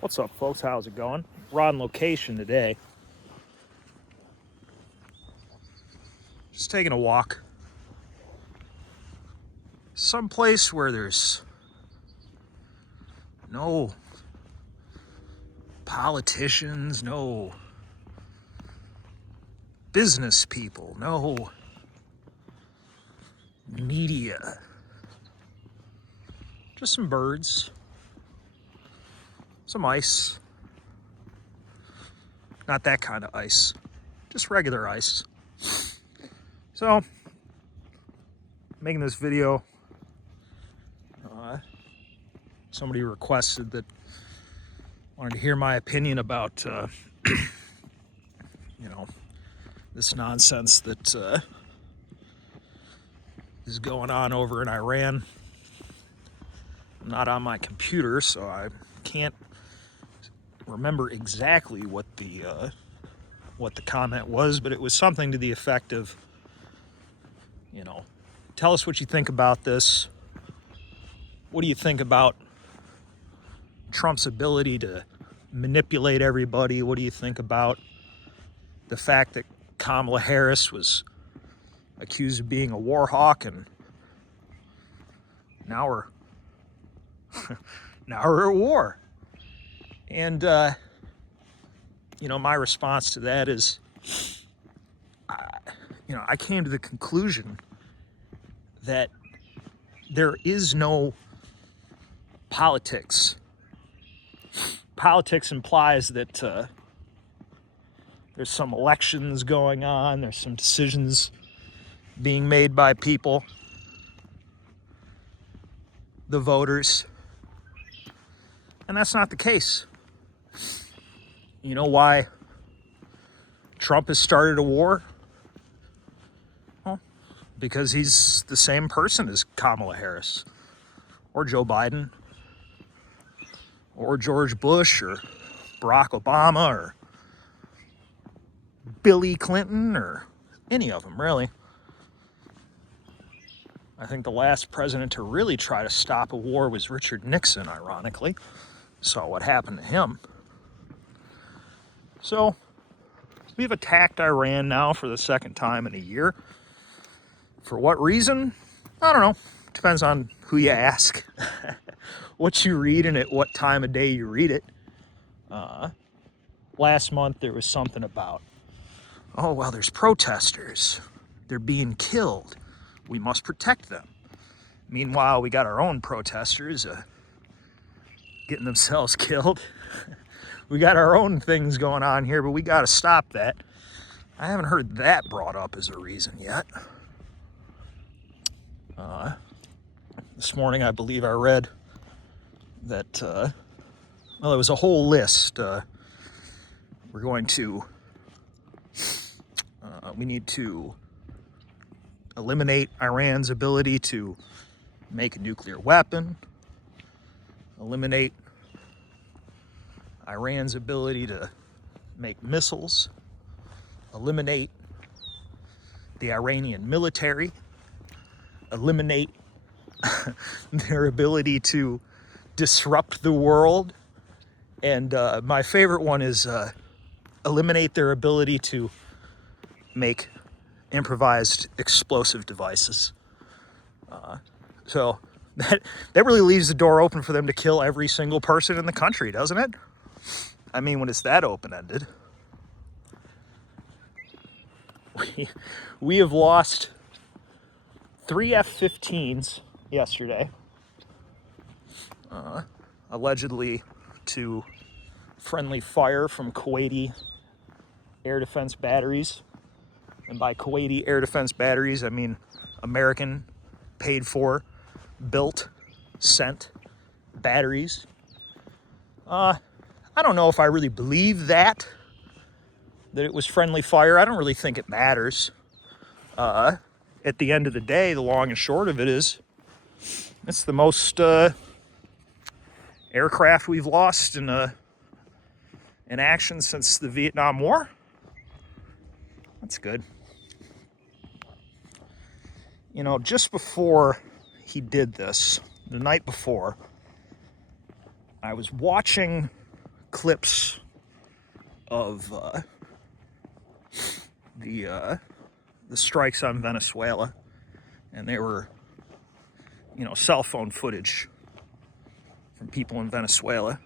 What's up, folks? How's it going? We're on location today. Just taking a walk. Someplace where there's no politicians, no business people, no media. Just some birds, some ice. Not that kind of ice, just regular ice. So, making this video, somebody requested that wanted to hear my opinion about, this nonsense that is going on over in Iran. I'm not on my computer, so I can't remember exactly what the comment was, but it was something to the effect of, tell us what you think about this. What do you think about Trump's ability to manipulate everybody? What do you think about the fact that Kamala Harris was accused of being a war hawk, and now we're at war? And my response to that is, I came to the conclusion that there is no politics. Politics implies that there's some elections going on, there's some decisions being made by people, the voters, and that's not the case. You know why Trump has started a war? Well, because he's the same person as Kamala Harris, or Joe Biden, or George Bush, or Barack Obama, or Billy Clinton, or any of them, really. I think the last president to really try to stop a war was Richard Nixon, ironically. Saw what happened to him. So, we've attacked Iran now for the second time in a year. For what reason? I don't know. Depends on who you ask, what you read, and at what time of day you read it. Last month there was something about, there's protesters. They're being killed. We must protect them. Meanwhile, we got our own protesters getting themselves killed. We got our own things going on here, but we got to stop that. I haven't heard that brought up as a reason yet. This morning, I believe I read that, there was a whole list. We need to eliminate Iran's ability to make a nuclear weapon, eliminate Iran's ability to make missiles, eliminate the Iranian military, eliminate their ability to disrupt the world, and my favorite one is eliminate their ability to make improvised explosive devices. So that really leaves the door open for them to kill every single person in the country, doesn't it? I mean, when it's that open-ended. We have lost 3 F-15s yesterday, allegedly to friendly fire from Kuwaiti air defense batteries. And by Kuwaiti air defense batteries, I mean American, paid for, built, sent batteries. I don't know if I really believe that it was friendly fire. I don't really think it matters. At the end of the day, the long and short of it is, it's the most aircraft we've lost in action since the Vietnam War. That's good. Just before he did this, the night before, I was watching clips of the strikes on Venezuela, and they were, cell phone footage from people in Venezuela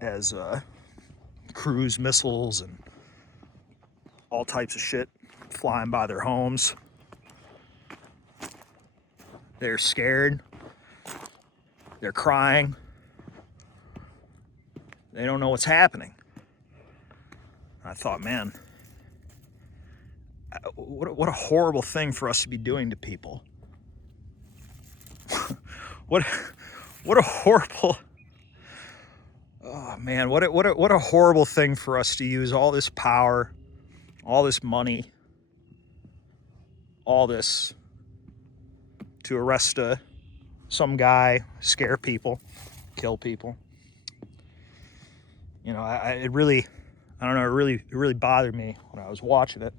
as cruise missiles and all types of shit flying by their homes. They're scared. They're crying. They don't know what's happening. I thought, man, what a horrible thing for us to be doing to people. what a horrible, oh man, what a horrible thing for us to use all this power, all this money, all this to arrest some guy, scare people, kill people. It really bothered me when I was watching it.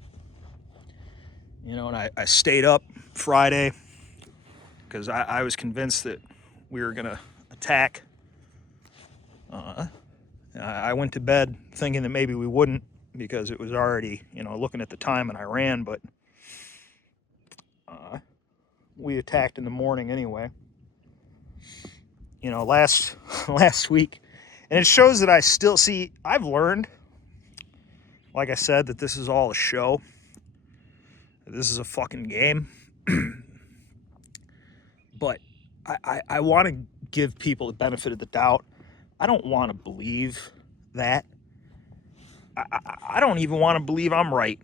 And I stayed up Friday because I was convinced that we were gonna attack. I went to bed thinking that maybe we wouldn't, because it was already, looking at the time in Iran, but we attacked in the morning anyway. Last week. And it shows that I've learned, like I said, that this is all a show. This is a fucking game. But I want to give people the benefit of the doubt. I don't want to believe that. I don't even want to believe I'm right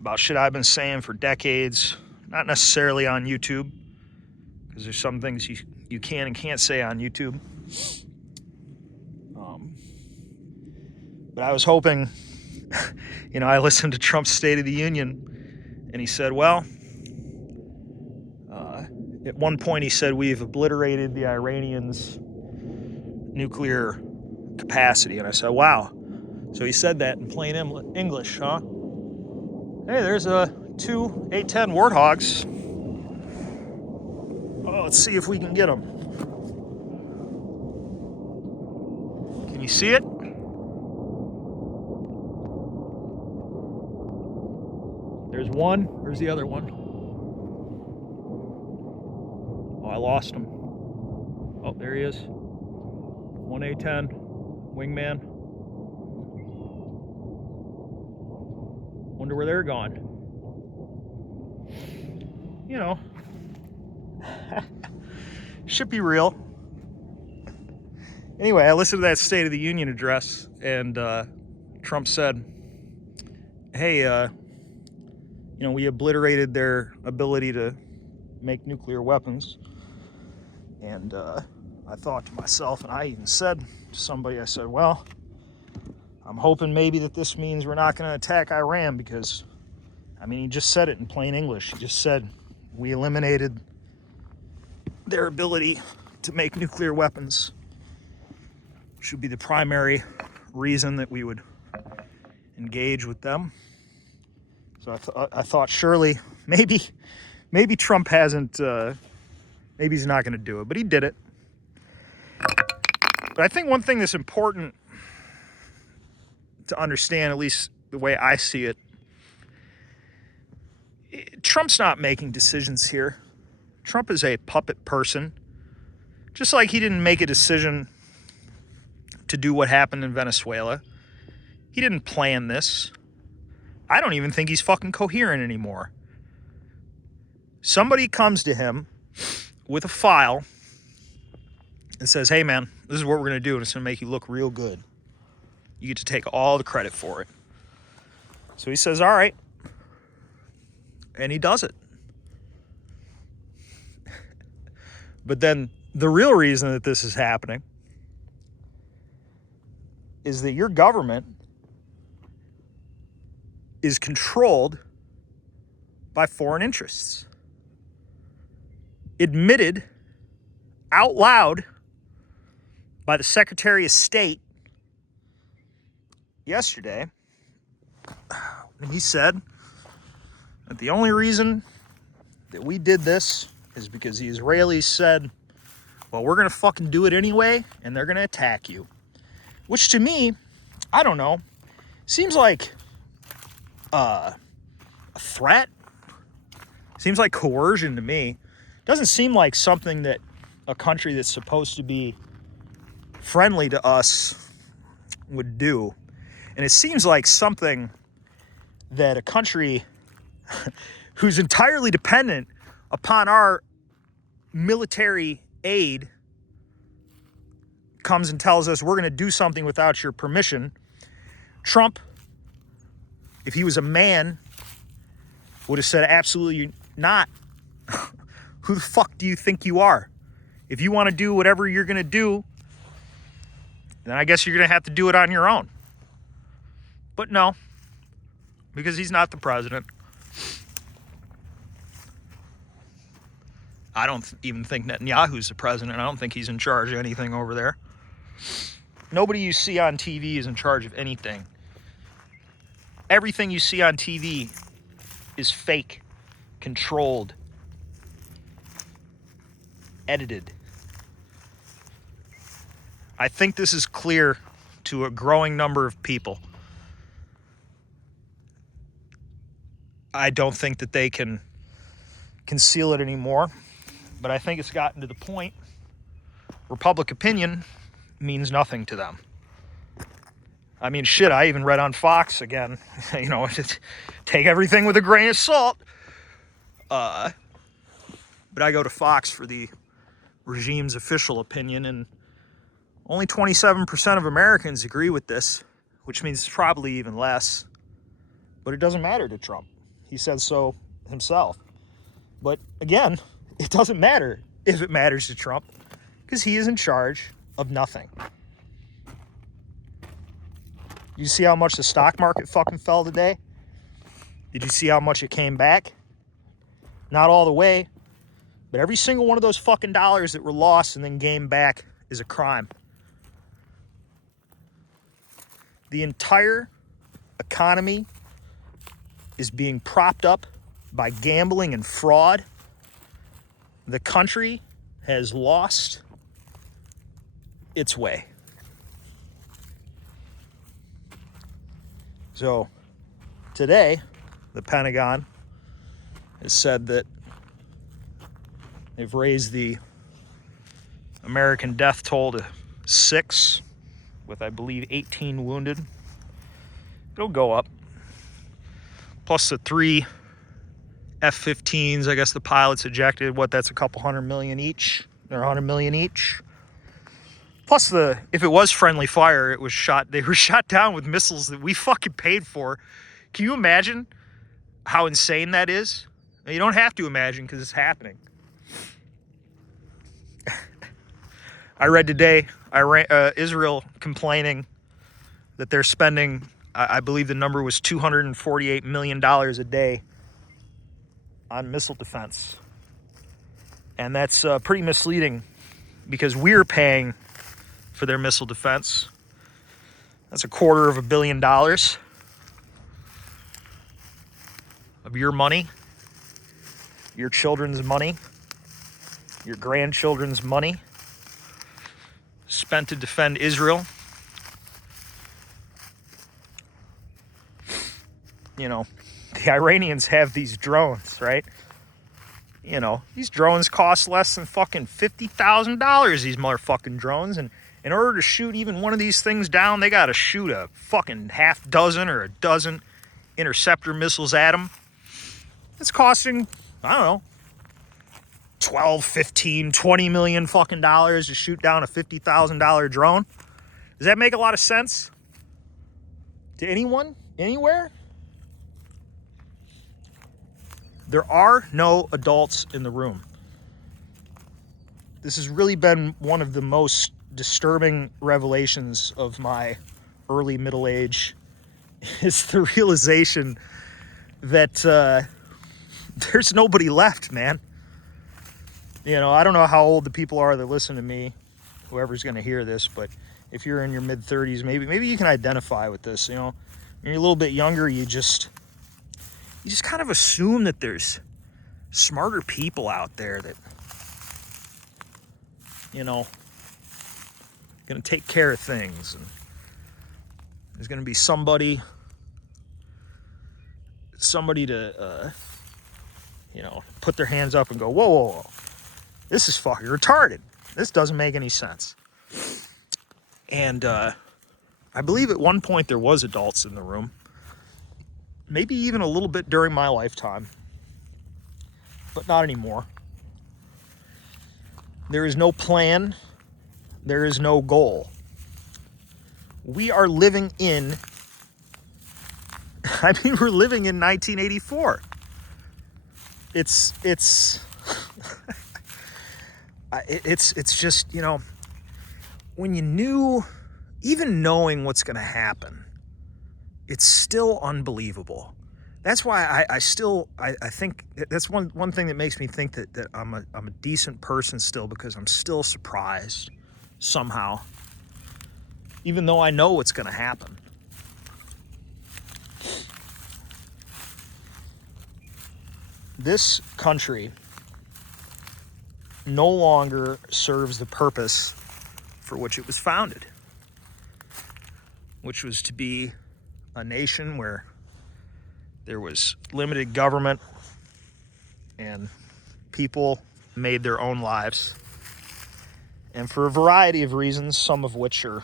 about shit I've been saying for decades. Not necessarily on YouTube, because there's some things you can and can't say on YouTube. But I was hoping, I listened to Trump's State of the Union, and he said, well, at one point he said we've obliterated the Iranians' nuclear capacity. And I said, wow. So he said that in plain English, huh? Hey, there's 2 A-10 Warthogs. Oh, let's see if we can get them. Can you see it? There's one. Where's the other one? Oh, I lost him. Oh, there he is. 1 A-10 wingman. Wonder where they're gone. Should be real. Anyway, I listened to that State of the Union address, and Trump said, hey, we obliterated their ability to make nuclear weapons. And I thought to myself, and I even said to somebody, I said, well, I'm hoping maybe that this means we're not going to attack Iran, because, he just said it in plain English. He just said we eliminated their ability to make nuclear weapons, which would be the primary reason that we would engage with them. So I thought surely, maybe Trump hasn't, maybe he's not going to do it, but he did it. But I think one thing that's important to understand, at least the way I see it, Trump's not making decisions here. Trump is a puppet person. Just like he didn't make a decision to do what happened in Venezuela. He didn't plan this. I don't even think he's fucking coherent anymore. Somebody comes to him with a file and says, hey man, this is what we're going to do, and it's going to make you look real good. You get to take all the credit for it. So he says, all right. And he does it. But then the real reason that this is happening is that your government is controlled by foreign interests. Admitted out loud by the Secretary of State yesterday. And he said that the only reason that we did this is because the Israelis said well, we're going to fucking do it anyway, and they're going to attack you. Which to me, I don't know, seems like a threat. Seems like coercion to me. Doesn't seem like something that a country that's supposed to be friendly to us would do. And it seems like something that a country who's entirely dependent upon our military aid comes and tells us we're going to do something without your permission. Trump, if he was a man, would have said absolutely not. Who the fuck do you think you are? If you want to do whatever you're going to do, then I guess you're going to have to do it on your own. But no, because he's not the president. I don't even think Netanyahu's the president. I don't think he's in charge of anything over there. Nobody you see on TV is in charge of anything. Everything you see on TV is fake, controlled, edited. I think this is clear to a growing number of people. I don't think that they can conceal it anymore, but I think it's gotten to the point where public opinion means nothing to them. I mean, shit, I even read on Fox again, take everything with a grain of salt. But I go to Fox for the regime's official opinion, and only 27% of Americans agree with this, which means it's probably even less. But it doesn't matter to Trump. He said so himself. But again, it doesn't matter if it matters to Trump, because he is in charge of nothing. You see how much the stock market fucking fell today? Did you see how much it came back? Not all the way, but every single one of those fucking dollars that were lost and then gained back is a crime. The entire economy is being propped up by gambling and fraud. The country has lost its way. So today, the Pentagon has said that they've raised the American death toll to 6, with, I believe, 18 wounded. It'll go up. Plus the 3 F-15s, I guess the pilots ejected. That's a couple $100 million each. They're $100 million each. Plus if it was friendly fire, they were shot down with missiles that we fucking paid for. Can you imagine how insane that is? You don't have to imagine, because it's happening. I read today, Israel complaining that they're spending, I believe the number was $248 million a day on missile defense. And that's pretty misleading, because we're paying for their missile defense. That's $250 million of your money, your children's money, your grandchildren's money, spent to defend Israel. The Iranians have these drones, right? These drones cost less than fucking $50,000, these motherfucking drones. And in order to shoot even one of these things down, they got to shoot a fucking half dozen or a dozen interceptor missiles at them. It's costing, I don't know, 12, 15, 20 million fucking dollars to shoot down a $50,000 drone. Does that make a lot of sense to anyone, anywhere? There are no adults in the room. This has really been one of the most disturbing revelations of my early middle age. It's the realization that there's nobody left, man. I don't know how old the people are that listen to me, whoever's going to hear this, but if you're in your mid-30s, maybe you can identify with this. When you're a little bit younger, you just kind of assume that there's smarter people out there that you know, going to take care of things. And there's going to be somebody to, you know, put their hands up and go, whoa, whoa, whoa. This is fucking retarded. This doesn't make any sense. And I believe at one point there was adults in the room. Maybe even a little bit during my lifetime. But not anymore. There is no plan. There is no goal. We are living in, we're living in 1984. It's just, you know, when you knew, even knowing what's going to happen, it's still unbelievable. That's why I think that's one thing that makes me think that I'm a decent person still, because I'm still surprised somehow, even though I know what's going to happen. This country no longer serves the purpose for which it was founded, which was to be a nation where there was limited government and people made their own lives. And for a variety of reasons, some of which are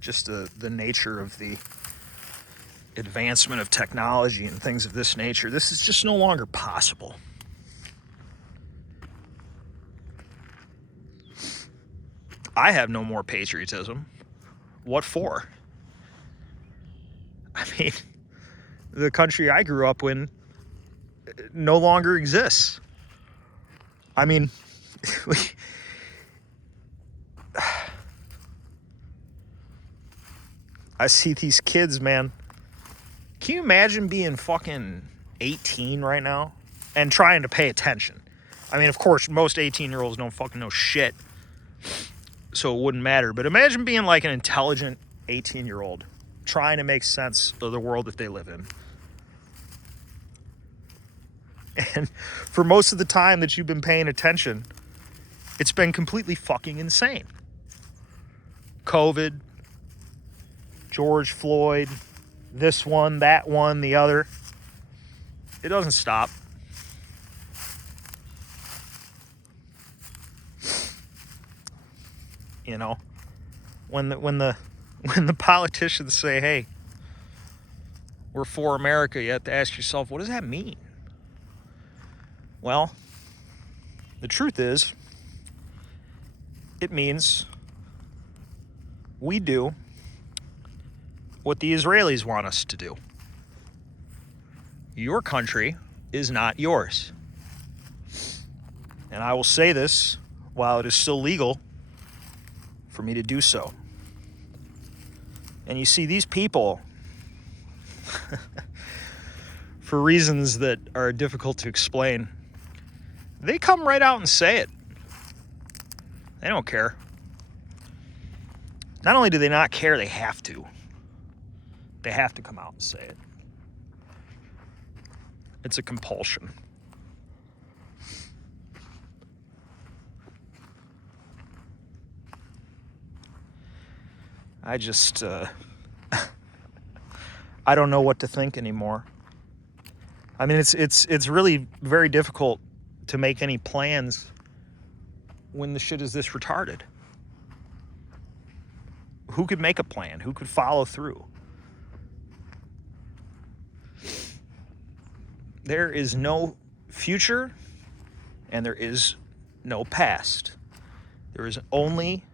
just the nature of the advancement of technology and things of this nature, this is just no longer possible. I have no more patriotism. What for? I mean, the country I grew up in no longer exists. I mean, I see these kids, man. Can you imagine being fucking 18 right now and trying to pay attention? I mean, of course, most 18-year-olds don't fucking know shit, so it wouldn't matter. But imagine being like an intelligent 18-year-old trying to make sense of the world that they live in. And for most of the time that you've been paying attention, it's been completely fucking insane. COVID, George Floyd, this one, that one, the other. It doesn't stop. You know, when the politicians say, "Hey, we're for America," you have to ask yourself, what does that mean? Well, the truth is, it means we do what the Israelis want us to do. Your country is not yours. And I will say this while it is still legal for me to do so. And you see, these people, for reasons that are difficult to explain, they come right out and say it. They don't care. Not only do they not care, they have to. They have to come out and say it. It's a compulsion. I just, I don't know what to think anymore. I mean, it's really very difficult to make any plans when the shit is this retarded. Who could make a plan? Who could follow through? There is no future and there is no past. There is only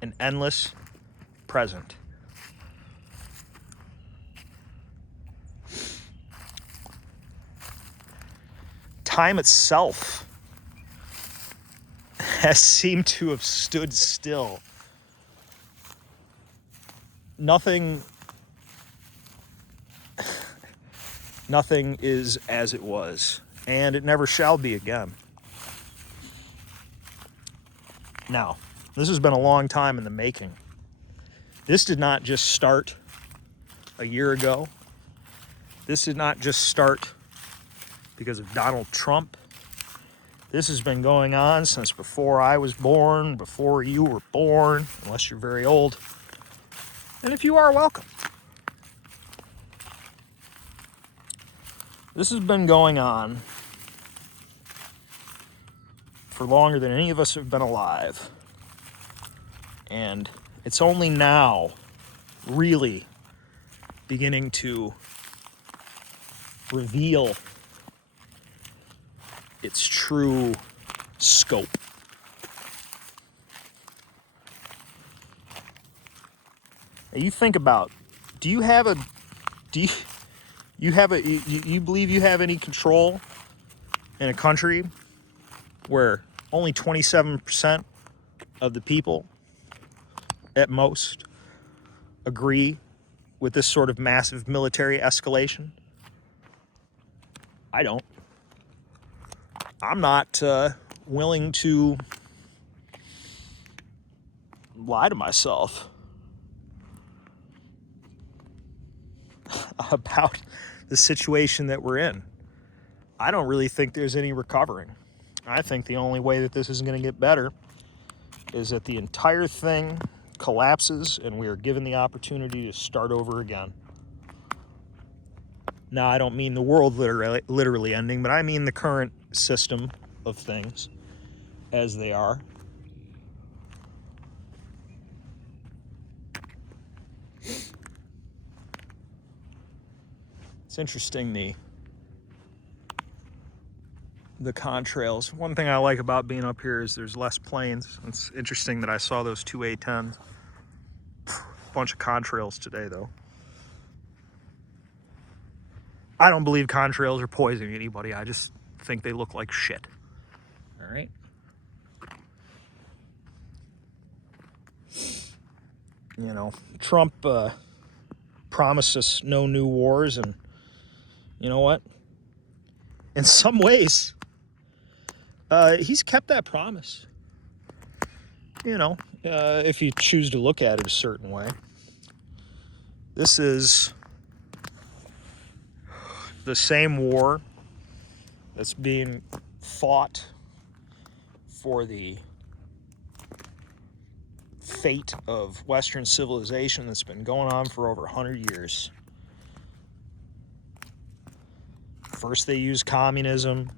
an endless present. Time itself has seemed to have stood still. Nothing is as it was, and it never shall be again. Now, this has been a long time in the making. This did not just start a year ago. This did not just start because of Donald Trump. This has been going on since before I was born, before you were born, unless you're very old. And if you are, welcome. This has been going on for longer than any of us have been alive. And it's only now really beginning to reveal its true scope. Now you think about, do you believe you have any control in a country where only 27% of the people at most agree with this sort of massive military escalation? I don't. I'm not willing to lie to myself about the situation that we're in. I don't really think there's any recovering. I think the only way that this is going to get better is that the entire thing collapses and we are given the opportunity to start over again. Now, I don't mean the world literally ending, but I mean the current system of things as they are. It's interesting, the contrails. One thing I like about being up here is there's less planes. It's interesting that I saw those two A-10s. Bunch of contrails today, though. I don't believe contrails are poisoning anybody. I just think they look like shit. All right? You know, Trump promised us no new wars, and you know what? In some ways, he's kept that promise. You know, if you choose to look at it a certain way. This is the same war that's being fought for the fate of Western civilization that's been going on for over 100 years. First they used communism.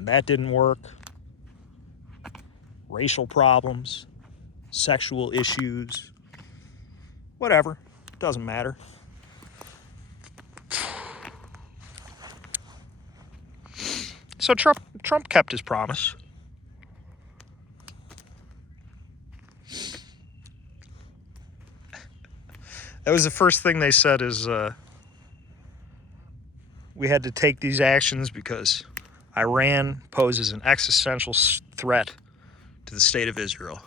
That didn't work. Racial problems, sexual issues, whatever, doesn't matter. So Trump kept his promise. That was the first thing they said is we had to take these actions because Iran poses an existential threat to the state of Israel.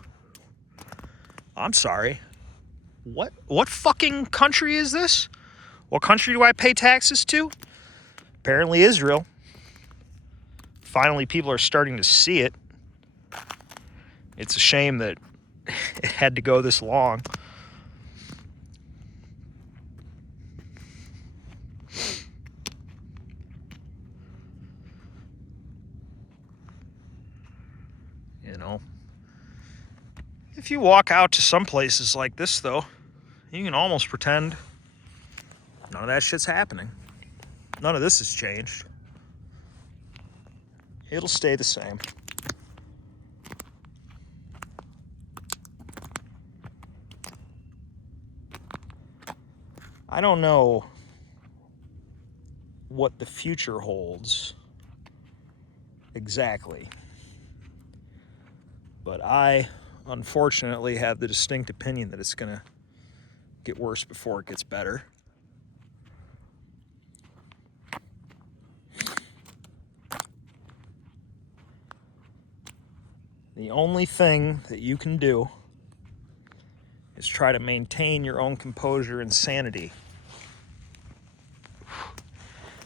I'm sorry. What fucking country is this? What country do I pay taxes to? Apparently Israel. Finally, people are starting to see it. It's a shame that it had to go this long. You know, if you walk out to some places like this, though, you can almost pretend none of that shit's happening. None of this has changed. It'll stay the same. I don't know what the future holds exactly, but I unfortunately have the distinct opinion that it's going to get worse before it gets better. The only thing that you can do is try to maintain your own composure and sanity.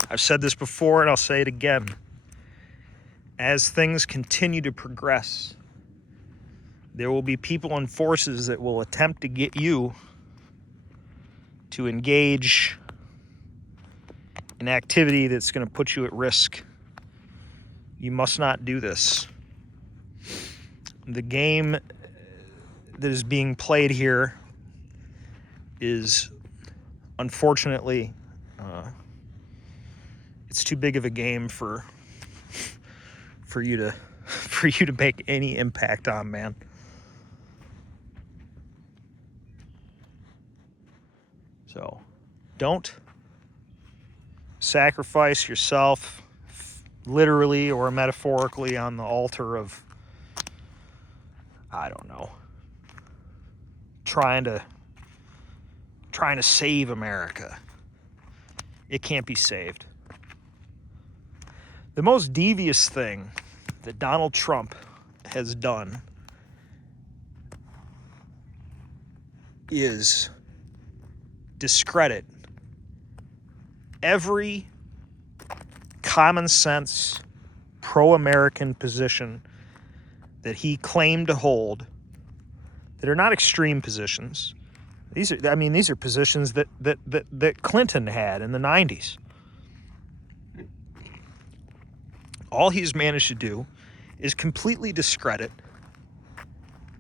I've said this before and I'll say it again. As things continue to progress, there will be people and forces that will attempt to get you to engage in activity that's going to put you at risk You must not do this. The game that is being played here is, unfortunately, it's too big of a game for you to make any impact on, man. So, don't sacrifice yourself literally or metaphorically on the altar of, I don't know, trying to save America. It can't be saved. The most devious thing that Donald Trump has done is discredit every common sense, pro-American position that he claimed to hold that are not extreme positions. These are positions that Clinton had in the 90s. All he's managed to do is completely discredit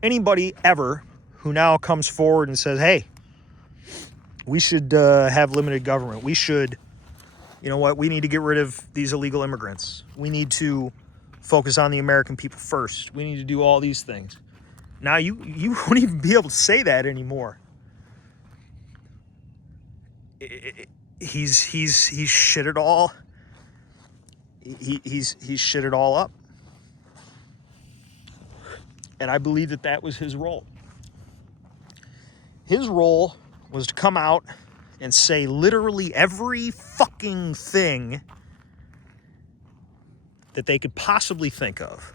anybody ever who now comes forward and says, hey, we should have limited government. We should, you know what, we need to get rid of these illegal immigrants. We need to focus on the American people first. We need to do all these things. Now you won't even be able to say that anymore. He's shit it all. He's shit it all up. And I believe that was his role. His role was to come out and say literally every fucking thing that they could possibly think of.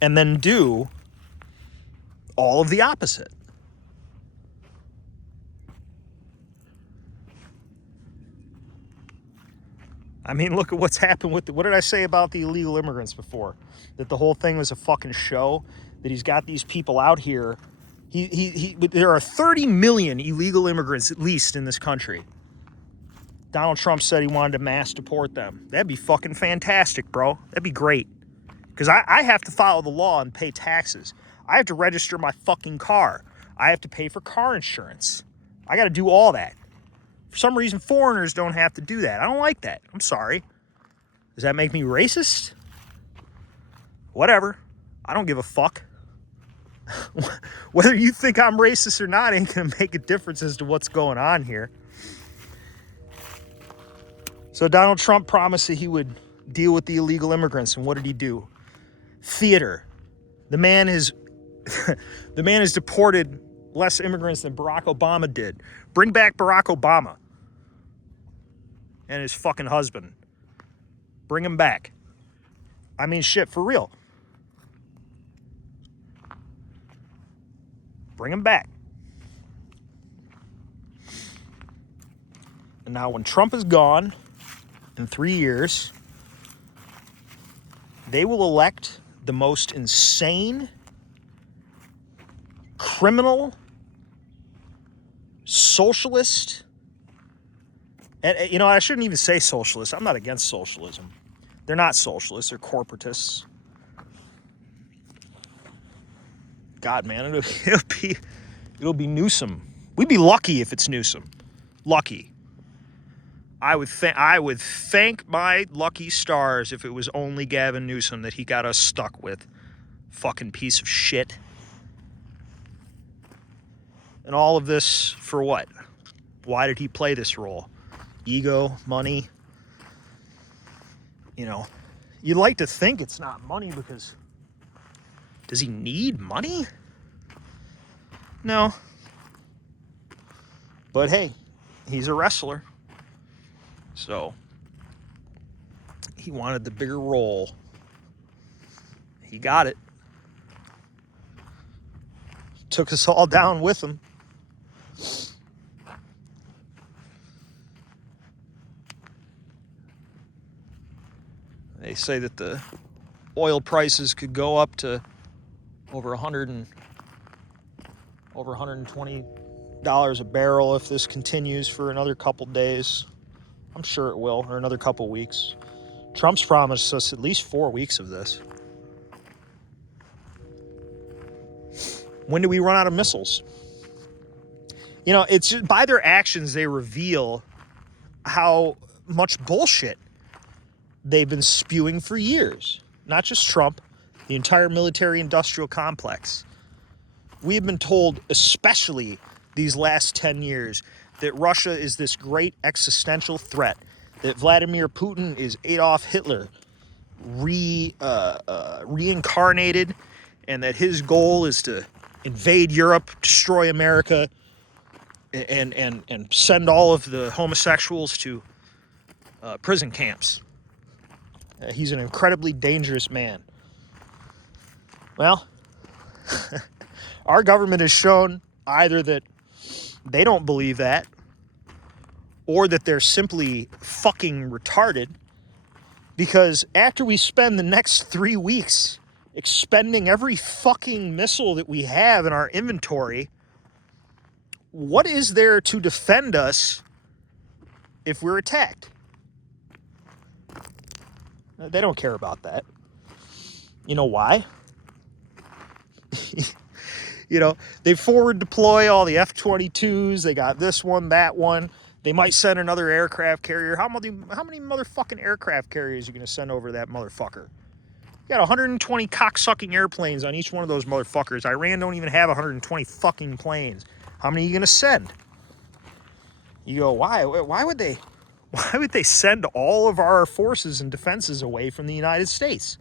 And then do all of the opposite. I mean, look at what's happened with what did I say about the illegal immigrants before? That the whole thing was a fucking show, that he's got these people out here. There are 30 million illegal immigrants at least in this country. Donald Trump said he wanted to mass deport them. That'd be fucking fantastic, bro. That'd be great. Because I have to follow the law and pay taxes. I have to register my fucking car. I have to pay for car insurance. I got to do all that. For some reason, foreigners don't have to do that. I don't like that. I'm sorry. Does that make me racist? Whatever. I don't give a fuck. Whether you think I'm racist or not ain't going to make a difference as to what's going on here. So Donald Trump promised that he would deal with the illegal immigrants, and what did he do? Theater. The man has deported less immigrants than Barack Obama did. Bring back Barack Obama and his fucking husband. Bring him back. I mean, shit, for real. Bring him back. And now when Trump is gone in 3 years, they will elect the most insane, criminal, socialist, and you know, I shouldn't even say socialist. I'm not against socialism. They're not socialists, they're corporatists. God, man, it'll be Newsom. We'd be lucky if it's Newsom. Lucky. I would thank my lucky stars if it was only Gavin Newsom that he got us stuck with. Fucking piece of shit. And all of this for what? Why did he play this role? Ego, money. You know, you'd like to think it's not money because does he need money? No. But hey, he's a wrestler. So he wanted the bigger role. He got it. Took us all down with him. They say that the oil prices could go up to over $120 a barrel if this continues for another couple days. I'm sure it will, or another couple weeks. Trump's promised us at least 4 weeks of this. When do we run out of missiles? You know, it's just by their actions they reveal how much bullshit they've been spewing for years. Not just Trump, the entire military-industrial complex. We have been told, especially these last 10 years, that Russia is this great existential threat, that Vladimir Putin is Adolf Hitler reincarnated, and that his goal is to invade Europe, destroy America, and send all of the homosexuals to prison camps. He's an incredibly dangerous man. Well, our government has shown either that they don't believe that, or that they're simply fucking retarded, because after we spend the next 3 weeks expending every fucking missile that we have in our inventory, what is there to defend us if we're attacked? They don't care about that. You know why? You know, they forward deploy all the F-22s. They got this one, that one. They might send another aircraft carrier. How many motherfucking aircraft carriers are you going to send over that motherfucker? You got 120 cocksucking airplanes on each one of those motherfuckers. Iran don't even have 120 fucking planes. How many are you going to send? You go, why? Why would they send all of our forces and defenses away from the United States?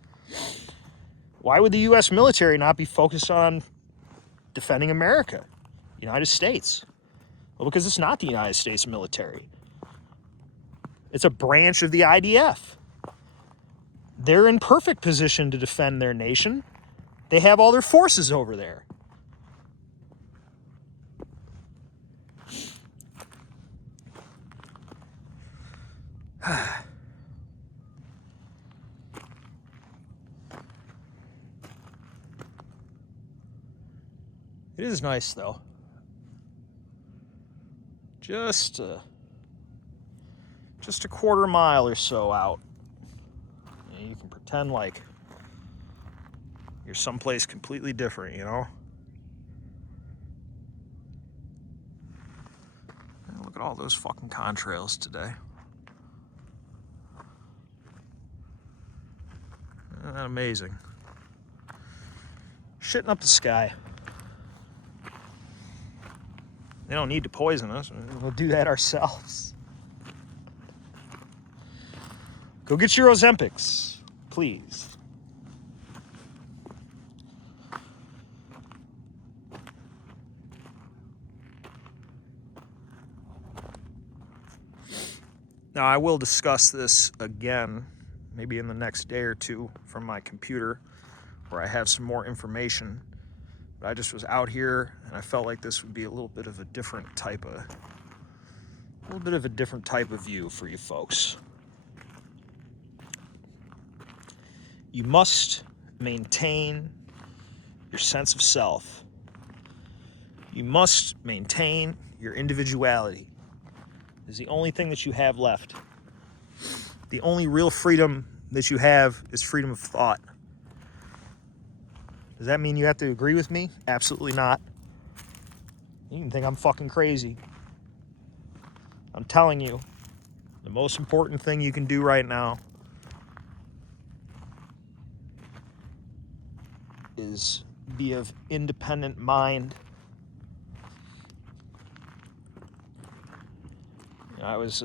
Why would the U.S. military not be focused on defending America, United States? Well, because it's not the United States military. It's a branch of the IDF. They're in perfect position to defend their nation. They have all their forces over there. It is nice, though. Just a quarter mile or so out. You can pretend like you're someplace completely different, you know? Look at all those fucking contrails today. Isn't that amazing? Shitting up the sky. They don't need to poison us. We'll do that ourselves. Go get your Ozempics, please. Now, I will discuss this again, maybe in the next day or two, from my computer, where I have some more information. But I just was out here, and I felt like this would be a little bit of a different type of view for you folks. You must maintain your sense of self. You must maintain your individuality. It's the only thing that you have left. The only real freedom that you have is freedom of thought. Does that mean you have to agree with me? Absolutely not. You can think I'm fucking crazy. I'm telling you, the most important thing you can do right now is be of independent mind. I was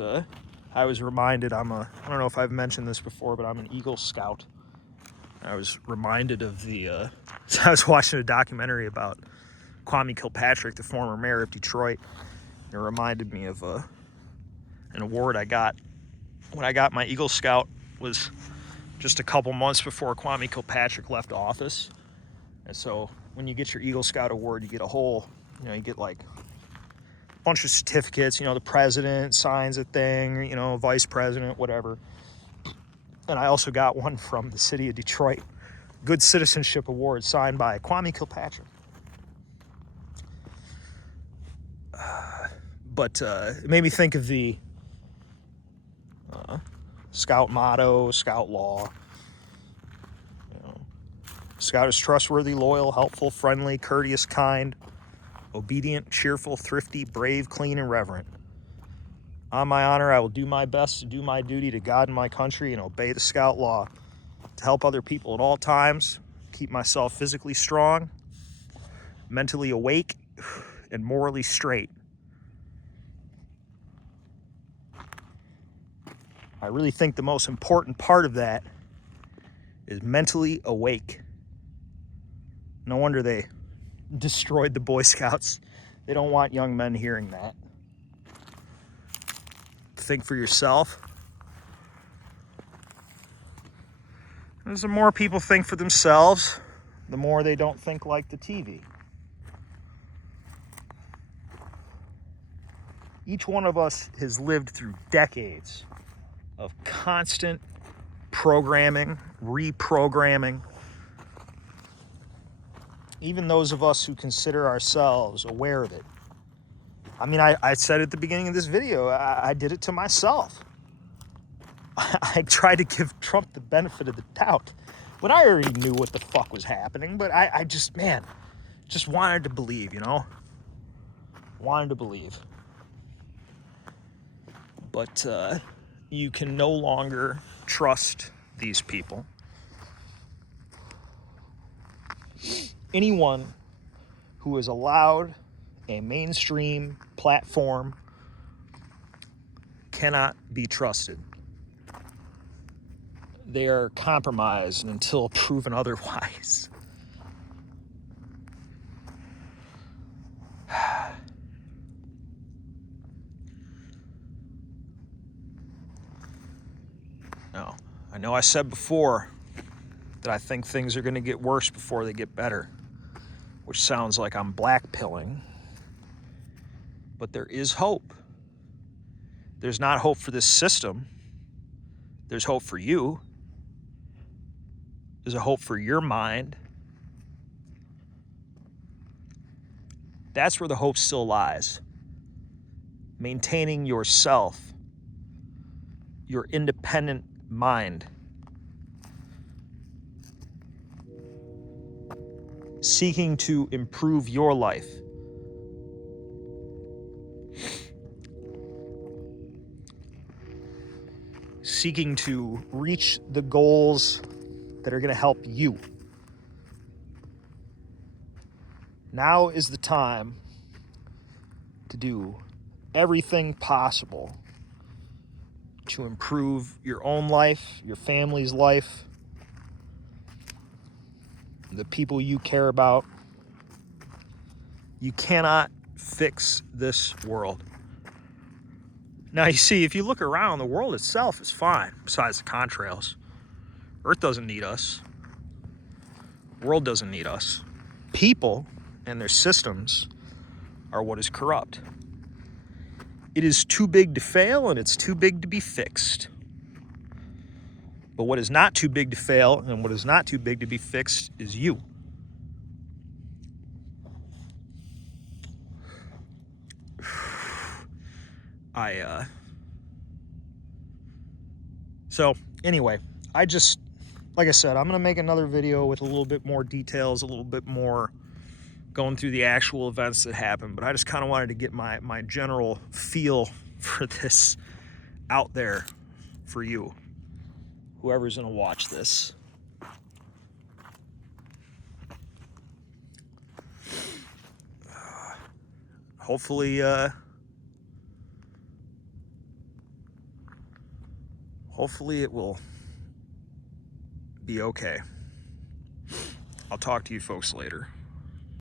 reminded, I don't know if I've mentioned this before, but I'm an Eagle Scout. I was reminded of I was watching a documentary about Kwame Kilpatrick, the former mayor of Detroit. It reminded me of an award I got when I got my Eagle Scout. Was just a couple months before Kwame Kilpatrick left office. And so when you get your Eagle Scout award, you get you get like a bunch of certificates. The president signs a thing, vice president, whatever. And I also got one from the city of Detroit, Good Citizenship Award, signed by Kwame Kilpatrick. But it made me think of the Scout motto, Scout law. You know, Scout is trustworthy, loyal, helpful, friendly, courteous, kind, obedient, cheerful, thrifty, brave, clean, and reverent. On my honor, I will do my best to do my duty to God and my country and obey the Scout law, to help other people at all times, keep myself physically strong, mentally awake, and morally straight. I really think the most important part of that is mentally awake. No wonder they destroyed the Boy Scouts. They don't want young men hearing that. Think for yourself. As the more people think for themselves, the more they don't think like the TV. Each one of us has lived through decades of constant programming, reprogramming. Even those of us who consider ourselves aware of it. I mean, I said at the beginning of this video, I did it to myself. I tried to give Trump the benefit of the doubt, but I already knew what the fuck was happening. But I just wanted to believe, you know? Wanted to believe. But you can no longer trust these people. Anyone who is allowed a mainstream platform cannot be trusted. They are compromised until proven otherwise. Now, I know I said before that I think things are going to get worse before they get better, which sounds like I'm blackpilling. But there is hope. There's not hope for this system. There's hope for you. There's a hope for your mind. That's where the hope still lies. Maintaining yourself, your independent mind. Seeking to improve your life. Seeking to reach the goals that are going to help you. Now is the time to do everything possible to improve your own life, your family's life, the people you care about. You cannot fix this world. Now, you see, if you look around, the world itself is fine, besides the contrails. Earth doesn't need us. The world doesn't need us. People and their systems are what is corrupt. It is too big to fail, and it's too big to be fixed. But what is not too big to fail and what is not too big to be fixed is you. So anyway, like I said, I'm going to make another video with a little bit more details, a little bit more going through the actual events that happened, but I just kind of wanted to get my general feel for this out there for you, whoever's going to watch this. Hopefully it will be okay. I'll talk to you folks later.